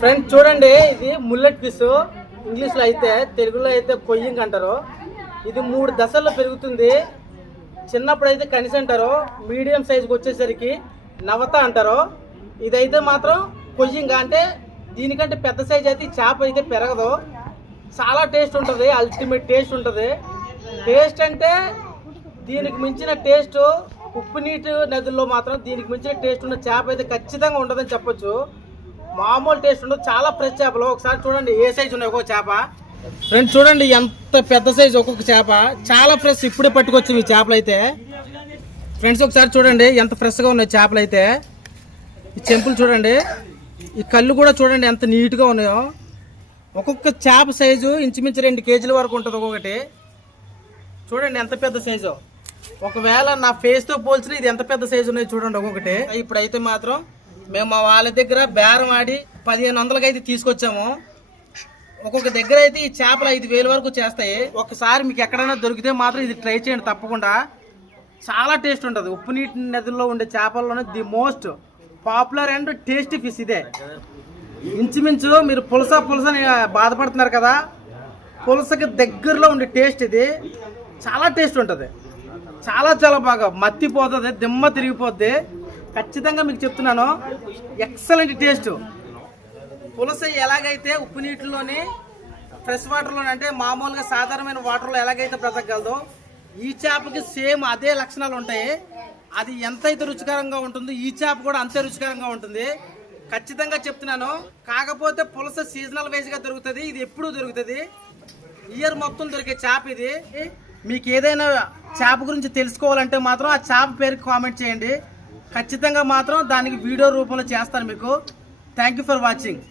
Friends చూడండి ఇది mullet fish ఇంగ్లీష్లో అయితే తెలుగులో అయితే కొయ్యింగ్ అంటారు. ఇది మూడు దశల్లో పెరుగుతుంది. చిన్నప్పుడు అయితే కనిసి అంటారు. మీడియం సైజుకి వచ్చేసరికి నవత అంటారు. ఇదైతే మాత్రం కొయ్యింగ్ అంటే దీనికంటే పెద్ద సైజ్ అయితే చేప అయితే పెరగదు. చాలా టేస్ట్ ఉంటుంది అల్టిమేట్ టేస్ట్ ఉంటుంది. టేస్ట్ అంటే దీనికి మించిన టేస్ట్ ఉప్పు నీటి నదుల్లో మాత్రం దీనికి మించిన టేస్ట్ ఉన్న చేప అయితే ఖచ్చితంగా ఉంటుందని చెప్పొచ్చు. మామూలు టేస్ట్ ఉండదు. చాలా ఫ్రెష్ చేపలు. ఒకసారి చూడండి ఏ సైజు ఉన్నాయి ఒక్కొక్క చేప? ఫ్రెండ్స్ చూడండి ఎంత పెద్ద సైజు ఒక్కొక్క చేప. చాలా ఫ్రెష్ ఇప్పుడే పట్టుకొచ్చింది ఈ చేపలు అయితే ఫ్రెండ్స్ ఒకసారి చూడండి ఎంత ఫ్రెష్గా ఉన్నాయి చేపలు అయితే ఈ చెంపులు చూడండి. ఈ కళ్ళు కూడా చూడండి ఎంత నీట్గా ఉన్నాయో. ఒక్కొక్క చేప సైజు ఇంచుమించు రెండు కేజీల వరకు ఉంటుంది ఒక్కొక్కటి. చూడండి ఎంత పెద్ద సైజు ఒకవేళ నా ఫేస్తో పోల్చిన ఇది ఎంత పెద్ద సైజు ఉన్నాయి చూడండి ఒక్కొక్కటి. ఇప్పుడైతే మాత్రం మేము వాళ్ళ దగ్గర బేరం ఆడి పదిహేను వందలకి అయితే తీసుకొచ్చాము. ఒక్కొక్క దగ్గర అయితే ఈ చేపలు ఐదు వేల వరకు చేస్తాయి. ఒకసారి మీకు ఎక్కడైనా దొరికితే మాత్రం ఇది ట్రై చేయండి తప్పకుండా. చాలా టేస్ట్ ఉంటుంది. ఉప్పు నీటి నదుల్లో ఉండే చేపల్లోనే the most popular and tasty fish ఇదే. ఇంచుమించు మీరు పులస పులస అని బాధపడుతున్నారు కదా. పులసకి దగ్గరలో ఉండే టేస్ట్ ఇది. చాలా టేస్ట్ ఉంటుంది. చాలా చాలా బాగా మత్తిపోతుంది దిమ్మ తిరిగిపోద్ది. ఖచ్చితంగా మీకు చెప్తున్నాను. ఎక్సలెంట్ టేస్ట్ పులస ఎలాగైతే ఉప్పు నీటిలోని ఫ్రెష్ వాటర్లో అంటే మామూలుగా సాధారణమైన వాటర్లో ఎలాగైతే బ్రతకగలదో ఈ చేపకి సేమ్ అదే లక్షణాలు ఉంటాయి. అది ఎంతైతే రుచికరంగా ఉంటుందో ఈ చేప కూడా అంతే రుచికరంగా ఉంటుంది. ఖచ్చితంగా చెప్తున్నాను. కాకపోతే పులస సీజనల్ వైజ్గా దొరుకుతుంది ఇది ఎప్పుడూ దొరుకుతుంది. ఇయర్ మొత్తం దొరికే చేప ఇది. మీకు ఏదైనా చేప గురించి తెలుసుకోవాలంటే మాత్రం ఆ చేప పేరుకి కామెంట్ చేయండి. ఖచ్చితంగా మాత్రం దానికి వీడియో రూపంలో చేస్తాను మీకు. Thank you for watching